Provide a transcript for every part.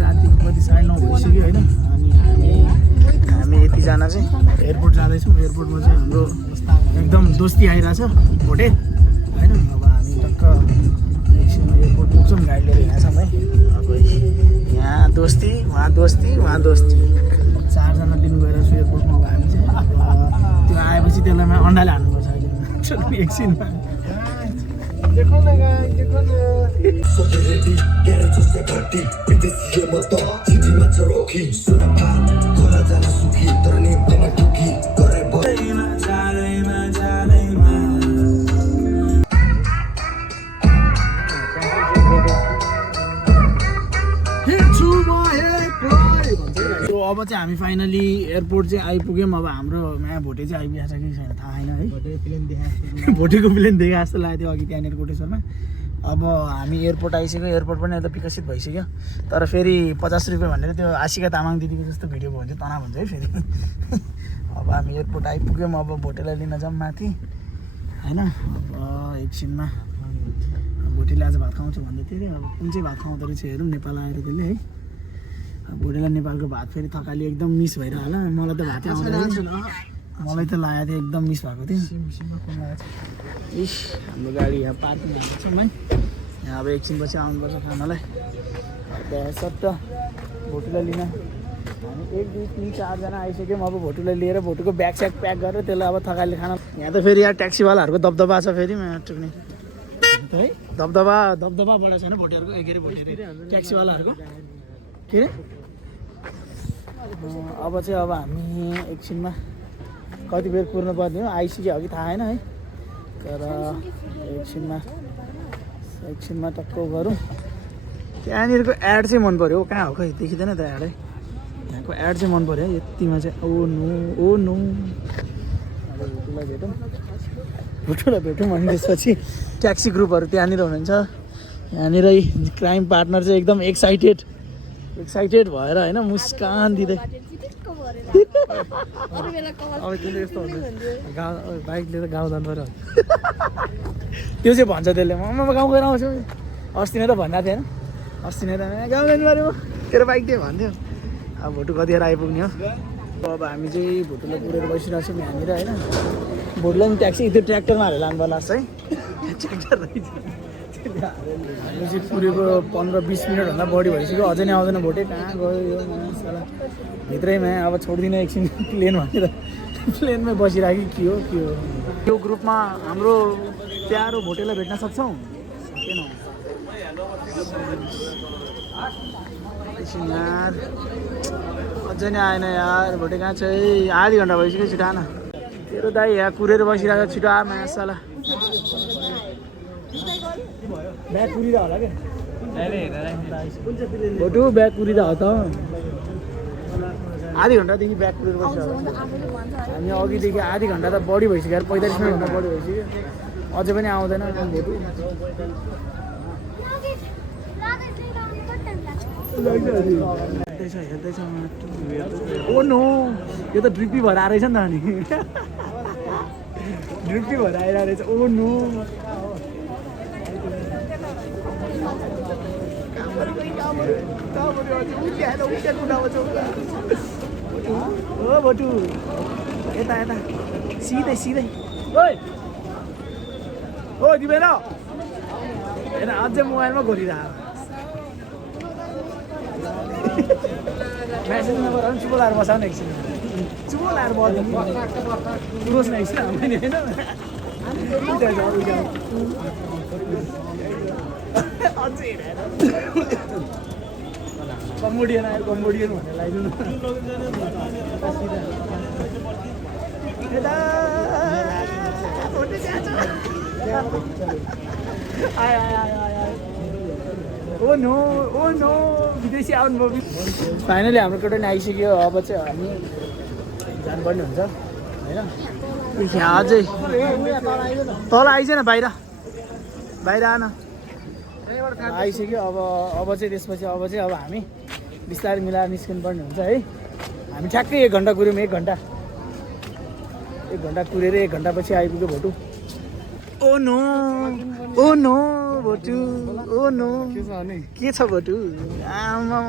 राति कति 9:30 भइसक्यो होइन। अनि हामी यतिजना चाहिँ एयरपोर्ट जाँदैछौँ। एयरपोर्टमा चाहिँ हाम्रो एकदम दोस्ती आइरहेछ भोटे होइन। अब हामी टक्क एकछिनमा एयरपोर्ट पुग्छौँ, गाडी लिएर यहाँ छौँ है। अब यहाँ दोस्ती वहाँ दोस्ती वहाँ दोस्ती 4जना लिनु गएर छु एयरपोर्टमा। अब हामी चाहिँ त्यो आएपछि त्यसलाई अन्डाले हान्नुपर्छ अहिले एकछिनमा। अब चाहिँ हामी फाइनली एयरपोर्ट चाहिँ आइपुग्यौँ। अब हाम्रो यहाँ भोटे चाहिँ आइपुगेको छ कि छैन थाहा छैन है। भोटेको प्लेन देखाएको जस्तो लाग्यो थियो अघि त्यहाँनिर कोटेश्वरमा। अब हामी एयरपोर्ट आइसक्यो। एयरपोर्ट पनि अहिले विकसित भइसक्यो। तर फेरि 50 रुपियाँ भनेर त्यो आशिका तामाङ दिदीको जस्तो भिडियो भयो भने चाहिँ तनाव हुन्छ है फेरि। अब हामी एयरपोर्ट आइपुग्यौँ। अब भोटेलाई लिन जाऊँ माथि होइन। अब एकछिनमा भोटेले आज भात खुवाउँछु भन्दै थियो अरे। अब कुन चाहिँ भात खुवाउँदो रहेछ हेरौँ नेपाल आएर त्यसले है। भोटेलाई नेपालको भात फेरि थकाली एकदम मिस भइरह होला। मलाई त भातै आउँदैन, मलाई त लागेको थियो एकदम मिस भएको थियो। इस हाम्रो गाडी यहाँ पार्किङ हालेको छौँ है। यहाँ अब एकछिनपछि आउनुपर्छ खानालाई। सट्ट भोटेलाई लिन हामी 1 2 3 4जना आइसक्यौँ। अब भोटेलाई लिएर भोटेको ब्याग स्याग प्याक गरेर त्यसलाई अब थकाली खाना। यहाँ त फेरि यहाँ ट्याक्सीवालाहरूको दबदबा छ फेरि टुक्ने है। दबदबा बडा छैन भोटेहरूको के अरे भोटे ट्याक्सीवालाहरूको के अरे। अब चाहिँ अब हामी एकछिनमा कति बेर कुर्नु पर्ने हो आइसक्यो हो कि थाहा छैन है। तर एकछिनमा टक्क गरौँ। त्यहाँनिरको एड चाहिँ मन पऱ्यो। कहाँ हो खै देखिँदैन त एडै। यहाँको एड चाहिँ मन पऱ्यो है यतिमा चाहिँ। ओ नो अब भोटुलाई भेटौँ अनि त्यसपछि ट्याक्सी ग्रुपहरू त्यहाँनिर हुनुहुन्छ। यहाँनिर क्राइम पार्टनर चाहिँ एकदम एक्साइटेड भएर होइन मुस्कान दिँदै। अब त्यसले यस्तो हुन्छ बाइक लिएर गाउँ जानु पऱ्यो त्यो चाहिँ भन्छ त्यसले। म गाउँ गएर आउँछु। अस्ति नै त भन्दा थियो होइन। अस्ति नै त गाउँ जानु पऱ्यो तेरो बाइक दियो भन्थ्यो। अब भोटु कतिखेर आइपुग्ने हो। अब हामी चाहिँ भोटुलाई पुरेर बसिरहेको छौँ यहाँनिर होइन। भोटुलाई पनि ट्याक्सी त्यो ट्र्याक्टरमा हालेर लानु पर्ला है। ट्र्याक्टर रहेछ हामी चाहिँ पुरेको 15-20 मिनटभन्दा बढी भइसक्यो। अझै नै आउँदैन भोटे। कहाँ गयो यो साला भित्रैमा। अब छोड्दिनँ एकछिन प्लेन भनेर प्लेनमै बसिराख्यो के हो यो ग्रुपमा हाम्रो प्यारो भोटेलाई भेट्न सक्छौँ सकेनौँ एकछिन यार। अझै नै आएन यार भोटे कहाँ छ। आधी घन्टा भइसक्यो छिटो आएन। तेरो दाइ यहाँ कुरेर बसिरहेको छिटो आ माया साला। ब्याग कुरिरहेको होला क्या भोटु ब्याग कुरिरहेको त। आधी घन्टादेखि ब्याग कुरेर बसिरहेको हामी अघिदेखि। आधी घन्टा त बढी भइसक्यो 45 मिनटभन्दा बढी भइसक्यो। अझै पनि आउँदैन भोटु। हेर्दैछ ओ नो यो त ड्रिपी भएर आएछ नि त। अनि ड्रिपी भएर आइरहेको रहेछ। ओ नो ओ भोटु यता सिधै ओ दिपेन हेर अझै मोबाइलमा घोरिरहेको। म्यासेज नगर पनि चुपो लाएर बसाउनु एकछिन। चुपो लाएर बस्नु रोज्न एकछिन हामीले होइन। अझै कम्बोडियन आयो कम्बोडियन भनेर लगाइदिनु। ओ नो विदेशी आउनुभयो। फाइनली हाम्रो केटा नि आइसक्यो। अब चाहिँ हामी जानुपर्ने हुन्छ होइन। यहाँ अझै तल आइसेन बाहिर आएन आइसक्यो। अब चाहिँ त्यसपछि अब हामी बिस्तारै मिलाएर निस्किनु पर्ने हुन्छ है। हामी ठ्याक्कै 1 घन्टा कुर्यौँ। 1 घन्टा कुरेर 1 घन्टापछि आइपुग्यो भोटु। ओ नो भोटु ओ नो के छ भोटु आमा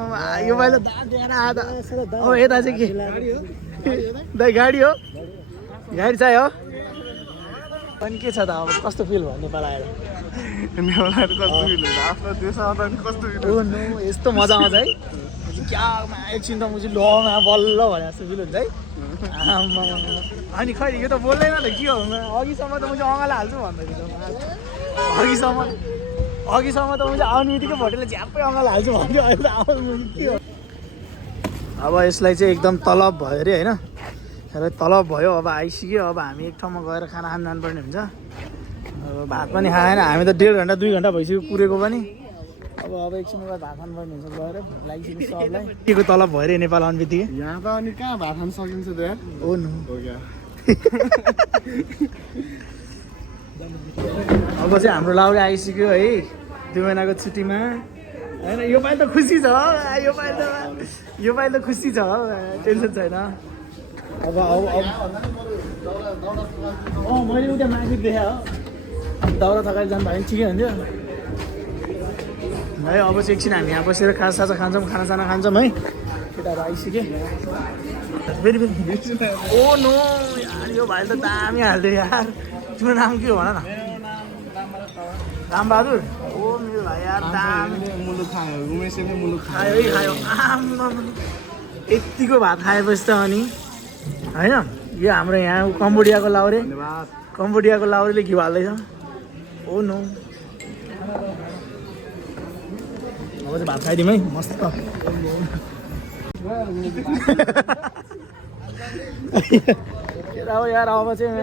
यो पाइला दाँत देखाएर आधा ओ यता चाहिँ के दाइ गाडी हो गाडी चाहिँ हो अनि के छ त अब कस्तो फिल भयो नेपाल आएर कस्तो फिल हुन्छ आफ्नो देशमा त कस्तो फिल ओ नो यस्तो मजा आउँछ है क्या एकछिन त म चाहिँ लमा बल्ल भने जस्तो फिल हुन्छ है आमा अनि खै यो त बोल्दैन त के हो अघिसम्म त म चाहिँ अँगाला हाल्छु भन्दैछु अघिसम्म त म चाहिँ आउने बित्तिकै भोटेले झ्याप्पै अँगाला हाल्छु भन्थ्यो अहिले त आउनु के हो अब यसलाई चाहिँ एकदम तलब भयो अरे होइन यसलाई तलब भयो अब आइसक्यो अब हामी एक ठाउँमा गएर खाना खान जानुपर्ने हुन्छ अब भात पनि खाएन हामी त 1.5 घन्टा 2 घन्टा भइसक्यो कुरेको पनि अब एकछिन बाद भात खानुपर्ने हुन्छ गएर भोक लागिसक्यो सबलाई के को तलब भयो अरे नेपाल आउने बित्तिकै यहाँ त अनि कहाँ भात खान सकिन्छ त यार ओ नो अब चाहिँ हाम्रो लाउरे आइसक्यो है 2 महिनाको छुट्टीमा होइन यो पालि त खुसी छ यो पालि त खुसी छ टेन्सन छैन अब मैले उता माथि देखाएँ हो दाउरा थकाइ जानु भयो भने ठिकै हुन्थ्यो है अब चाहिँ एकछिन हामी यहाँ बसेर खाजासाजा खान्छौँ खानासाना खान्छौँ है केटाहरू आइसक्यो फेरि ओ नो यार यो भाइ त दामी हाल्थ्यो यार तिम्रो नाम के हो भन न रामबहादुर ओ मेरो भाइ यार दामी मुलुक खायो उमेशले मुलुक खायो है खायो यतिको भात खाएपछि त अनि होइन यो हाम्रो यहाँ कम्बोडियाको लाउरे कम्बोडियाले घिउ हाल्दैछ ओ नो अब चाहिँ भात खाइदिउँ है मस्त अब यार अब चाहिँ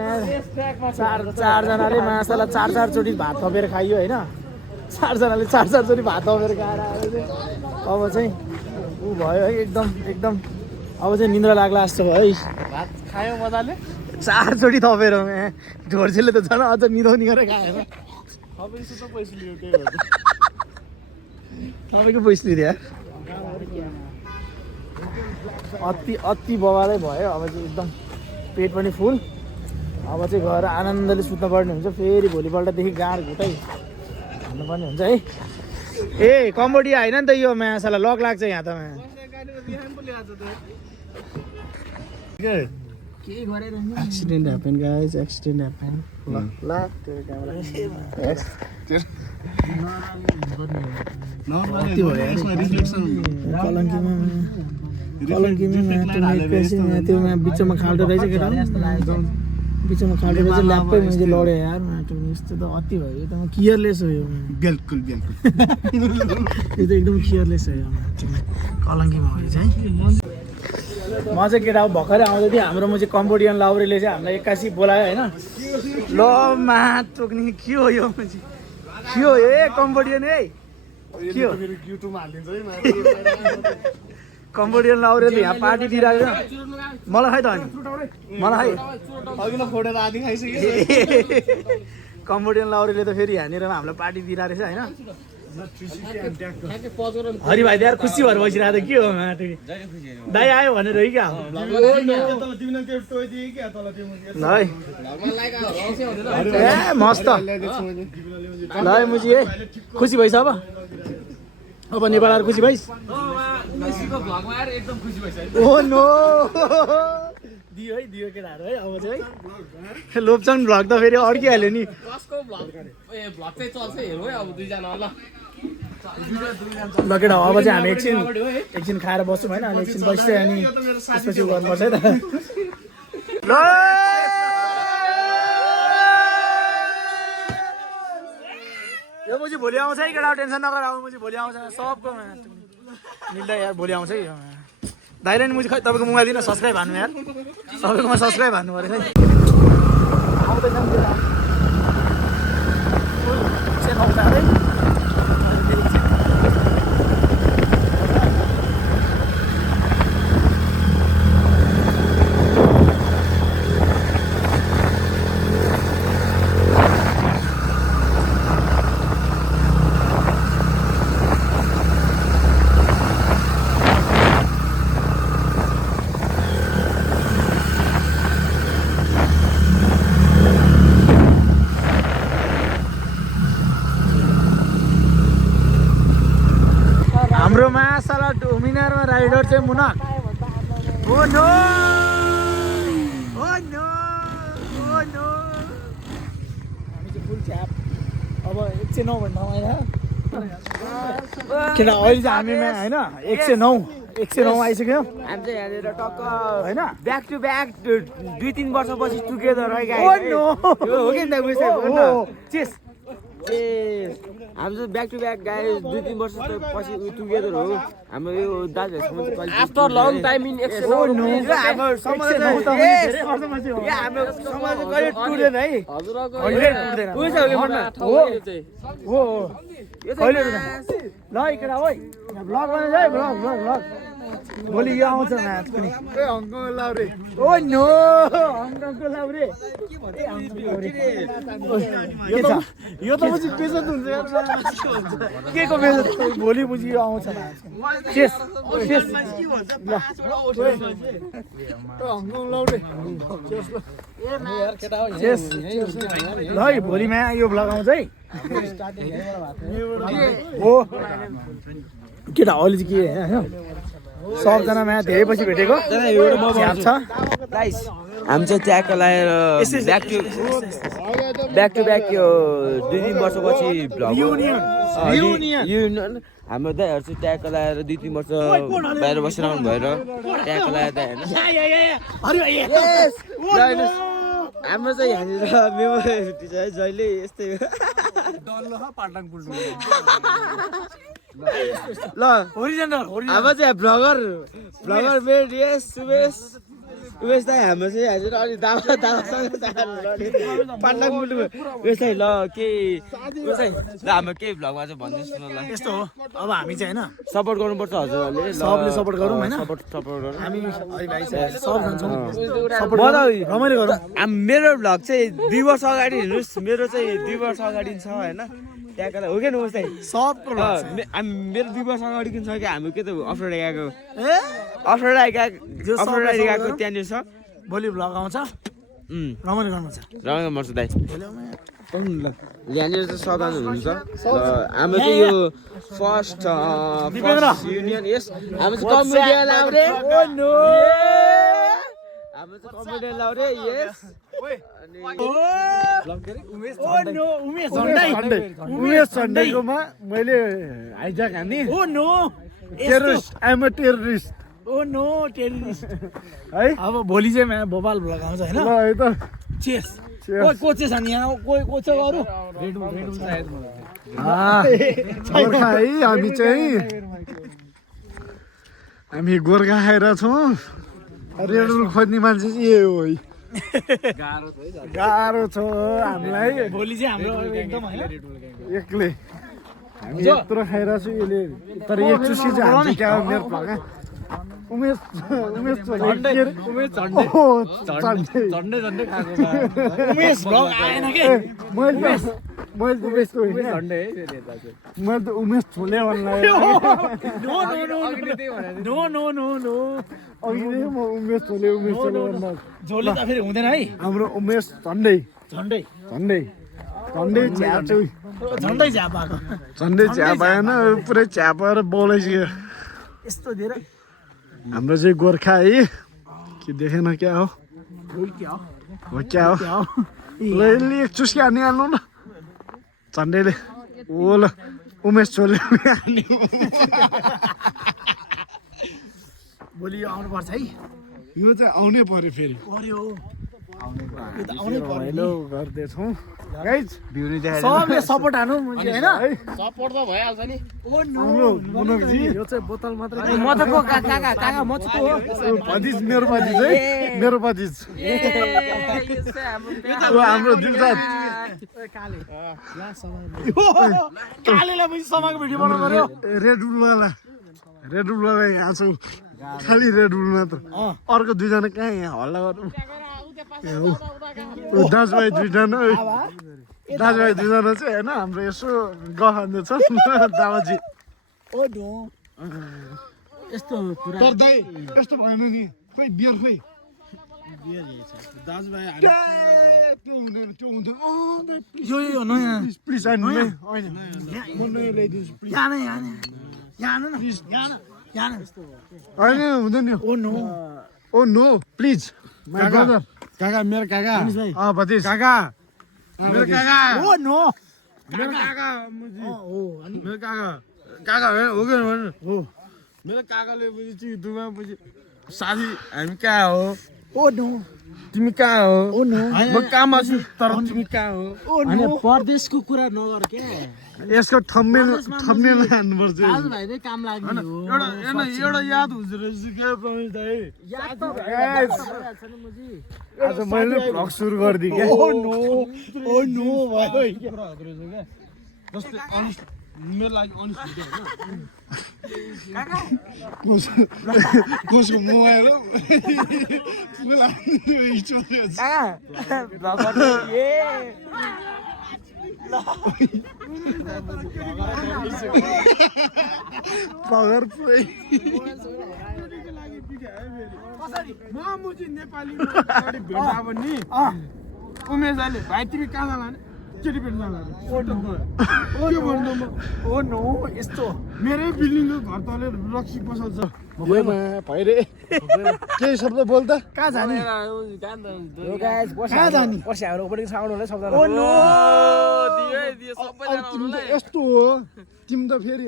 चारजनाले माछाला 4 चोटि भात थपेर खाइयो होइन 4जनाले 4 चोटि भात थपेर खाएर अब चाहिँ ऊ भयो है एकदम अब चाहिँ निन्द्रा लाग्ला जस्तो भयो है भात खायो मजाले 4 चोटि थपेर ढोर्सेले त झन् अझ निदाउनी गरेर खाएर अब यसो त पैसा लियो त्यही हो तपाईँको पैसा लिँदै अति बवालै भयो अब चाहिँ एकदम पेट पनि फुल अब चाहिँ गएर आनन्दले सुत्न पर्ने हुन्छ फेरि भोलिपल्टदेखि गाँड घुटाइ हान्नुपर्ने हुन्छ है ए कम्बोडिया होइन नि त यो माछालाई लक लाग्छ यहाँ त accident happen guys accident happen ल त्यो कलङ्कीमा त्यो बिचमा खाल्टो रहेछ केटा बिचमा खाल्टो रहेछ ल्याप्पै मैले लडेँ यार माटो यस्तो त अति भयो यो त केयरलेस हो यो बिल्कुल यो त एकदम केयरलेस हो यो कलङ्कीमा हो चाहिँ म चाहिँ केटा अब भर्खरै आउँदै थिएँ हाम्रो म चाहिँ कम्बोडियन लाउरेले चाहिँ हामीलाई 81 बोलायो होइन ल मात टोक्ने के हो यो मान्छे के हो ए कम्बोडियन है के हो युट्युबमा हालिदिन्छ है कम्बोडियन लाउरेले यहाँ पार्टी दिइरहेको छ मलाई खाइ त अनि मलाई खाइ अघि न फोटेर आदि खाइसक्यो कम्बोडियन लाउरेले त फेरि यहाँनिर हामीलाई पार्टी दिइरहेको रहेछ होइन हरि भाइ यार खुसी भएर बसिरहेको के हो दाइ आयो भनेर है क्या है ए मस्त ल मुजी है खुसी भइस अब नेपालहरू खुसी भइस ओ नो दियो केटाहरू है अब चाहिँ है लोप्चन भ्लग त फेरि अड्किहाल्यो नि ल केटा अब चाहिँ हामी एकछिन खाएर बस्छौँ होइन अनि एकछिन बसिसक्यो अनि त्यसपछि उ गर्नुपर्छ है त ल यो म चाहिँ भोलि आउँछ है केटा टेन्सन नगर अब म चाहिँ भोलि आउँछ सबको मिल्दा यार भोलि आउँछ है दाइले नि मुझे खै तपाईँको मोबाइल दिन सब्सक्राइब हान्नु यार तपाईँकोमा सब्सक्राइब हान्नु पऱ्यो है आउँदैछ मासाला डोमिनारमा राइडर चाहिँ मुना oh no oh no oh no हामी चाहिँ फुल च्याप अब 109 भन्दा होइन किन अहिले चाहिँ हामीमा होइन 109 आइसक्यो हामी चाहिँ यहाँनिर टक्क होइन ब्याक टु ब्याक 2-3 वर्षपछि टुगेदर है ओ नो हो कि नि त चेस ए हामी चाहिँ ब्याक टु ब्याक गाई 2-3 वर्षपछि टुगेदर हो हाम्रो यो दाजुहरूसँग चाहिँ after long time in action oh no हाम्रो समाज धेरै वर्षपछि हो हाम्रो समाज कहिले टुटेन है हजुरको उयो छ हो कहिले ल इकडा ओइ ब्लग बनाइ है ब्लग भोलि यो आउँछ म्याच पनि ए Hong Kong Laure oh no हङकङको Laure यो त पछि बेजत हुन्छ के को बेजत भोलि पछि यो आउँछ चेस ल हङकङ लाउरे चेस ल है भोलिमा यो ब्लग आउँछ है हो केटा अहिले चाहिँ के होइन सबजना माया धेरै पछि भेटेको छ गाइस हामी चाहिँ ट्याग लाएर ब्याक टु ब्याक यो 2-3 वर्षपछि युनियन हाम्रो दाइहरू चाहिँ ट्याग लाएर 2-3 वर्ष बाहिर बसिरहनु भएर ट्याग लाएर दाइ हाम्रो चाहिँ यहाँनिर मेमोरिटी छ है जहिले यस्तै ल हाम्रो चाहिँ भ्लगर मेड यस उमेश दाइ हाम्रो चाहिँ हजुर अलि दादासँग पाण्डाङ मुलु उमेश दाइ ल ल हाम्रो केही भ्लगमा चाहिँ भनिदिनुहोस् न ल यस्तो हो अब हामी चाहिँ होइन सपोर्ट गर्नुपर्छ हजुरहरूले सबले सपोर्ट गरौँ होइन सपोर्ट गरौँ हामी भाइ सब जान्छौँ सपोर्ट रमाइलो गरौँ मेरो भ्लग चाहिँ 2 वर्ष अगाडि हेर्नुहोस् मेरो चाहिँ 2 वर्ष अगाडि छ होइन त्यहाँको हो कि उमेश दाइ सबको मेरो 2 वर्ष अगाडि छ कि हामी के त अफरोड गएको त्यहाँनिर छ भोलि भ्लग आउँछ रमाइलो गर्नुपर्छ रमाइलो गर्छ दाइ यहाँनिर चाहिँ सदन हुनुहुन्छ हाम्रो चाहिँ यो फर्स्ट युनियन यस हाम्रो चाहिँ कमेडियन लाउरे हाम्रो चाहिँ कमेडियन लाउरे यस उमेश झन्डैकोमा मैले हाइज्याक हाने oh no terrorist I am a terrorist oh no terrorist है अब भोलि चाहिँ भोपाल भ्लग आउँछ होइन ल है त चेस कोही कोचेस अनि यहाँ कोही कोच अरू रेड सायद गोर्खा है हामी गोर्खा खाएर छौँ रेड बुल खोज्ने मान्छे चाहिँ यही हो है गाह्रो छ हामीलाई भोलि चाहिँ हाम्रो एकदम होइन एक्लै हामी यत्रो खाइरहेको छु यसले तर एक चुसी चाहिँ हामी क्या हो मेरो भ्लग उमेश भ्लग आएन के मैले त उमेश छोले भन्नु अघि म उमेश छोले भन्नु झोले त फेरि हुँदैन है हाम्रो उमेश झन्डै च्याप आएन पुरै च्याप आएर बोलाइसक्यो यस्तो धेरै हाम्रो चाहिँ गोर्खा है के देखेन क्या हो ल एक चुस्की हान्ने हाल्नु न झन्डैले ओ ल उमेश छोले भोलि यो आउनुपर्छ है यो चाहिँ आउनै पर्यो फेरि हेलो गर्दैछौँ सबले सपोर्ट हानु होइन सपोर्ट त भइहाल्छ नि यो चाहिँ बोतल मात्रै मजको काका मजको हो भतिज मेरो भतिज हाम्रो दिलजात कालेलाई पनि समाको भिडियो बनाउनु पर्यो रेड बुललाई यहाँ छु खालि रेड बुल मात्र अर्को दुईजना कहाँ यहाँ हल्ला गर्नु दाजुभाइ दुईजना चाहिँ होइन हाम्रो यसो गहान्नु छ दावाजी यस्तो यस्तो भएन नि खोइ बियर खोइ दाजुभाइ त्यो हुँदैन यो नयाँ प्लिज म नयाँ ल्याइदिन्छु यहाँ आउनु न यहाँ आउनु यहाँ आउनु होइन हुँदैन नि oh no oh no please my brother काका मेरो काका अनिस भाइ भतिज काका मेरो काका ओ नो मेरो काका मुजी ओ अनि मेरो काका काका हो कि होइन हो मेरो काकाले पछि दुबईमा पछि साथी हामी कहाँ हो ओ नो तिमी कहाँ हो ओ नो म काममा छु तर तिमी कहाँ हो ओ होइन नो परदेशको कुरा नगर के यसको थम्बनेल हान्नुपर्छ दाजुभाइ नै काम लाग्ने हो एउटा याद हुन्छ रहेछ क्या प्रमेश दाइ याद त भइरहेछ नि मुजी आज मैले भ्लग सुरु गरिदिएँ क्या ओ नो भयो जस्तै अनिस मेरो लागि अनिस भिडियो कसको मोबाइल हो पगर पुरै नेपाली भेट्दा पनि उमेश दाइले भाइ तिमी कहाँ जाँदा केटी भेट्न जाँदा ओ नो यस्तो मेरै बिल्डिङको घर तले रक्सी पसल छ भइरे केही शब्द बोल त कहाँ जाने कहाँ जाने ओ नो यस्तो हो तिमी त फेरि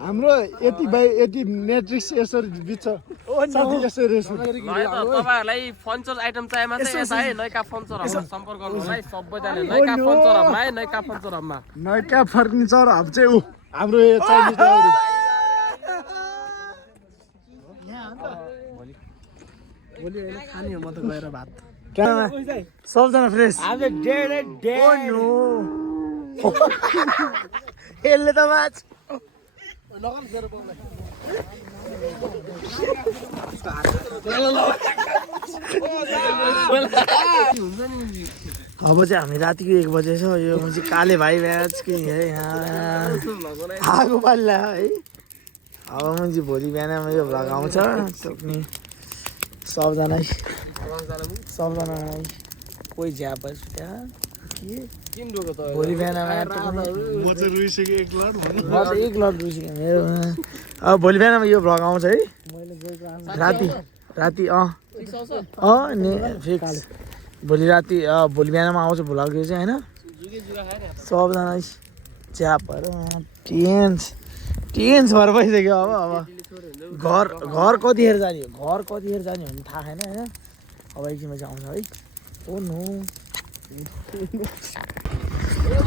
हाम्रो यति बाई यति नेट्रिक्स यसरी बिच साथी यसरी तपाईहरुलाई फर्निचर आइटम चाहिएमा चाहिँ यता है नैका फर्निचर हबमा सम्पर्क गर्नुहोस् है सबैजनाले नैका फर्निचर हबमा है नैका फर्निचर हबमा नयाँ फर्निचर हब चाहिँ ऊ हाम्रो यो चाइनिज दाउरी भोलि होइन खाने हो म त गएर भात सबजना फ्रेस ओ नो यसले त माछ अब चाहिँ हामी रातिको 1 बजे छ यो चाहिँ काले भाइ म्याच कि है यहाँ आगो पाल्ला है अब चाहिँ भोलि बिहानमा यो भ्लग आउँछ सक्ने सबजना कोही झ्याप त्यहाँ भोलि बिहानमा म चाहिँ रुइसकेँ एक लट म त 1 लट रुइसकेँ मेरो अब भोलि बिहानमा यो भ्लग आउँछ है राति नि फिक्स भोलि राति भोलि बिहानमा आउँछ भ्लग यो चाहिँ होइन सबजना च्यापहरू टेन्स भएर भइसक्यो अब घर कतिखेर जाने हो भन्ने थाहा छैन होइन अब एकछिनमा चाहिँ आउँछ है ओ नो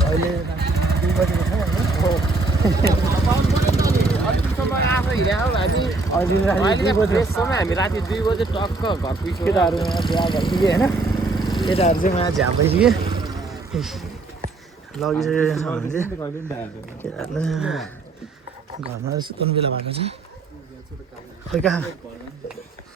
अहिले 2 बजेको छ हामी राति 2 बजे टक्क घर पुग्छौँ केटाहरू यहाँ बिहा भइसक्यो होइन केटाहरू चाहिँ यहाँ झ्याप भइसक्यो लगिसकेको छ भने चाहिँ केटाहरूलाई घरमा सुत्नु बेला भएको छ खोइ कहाँ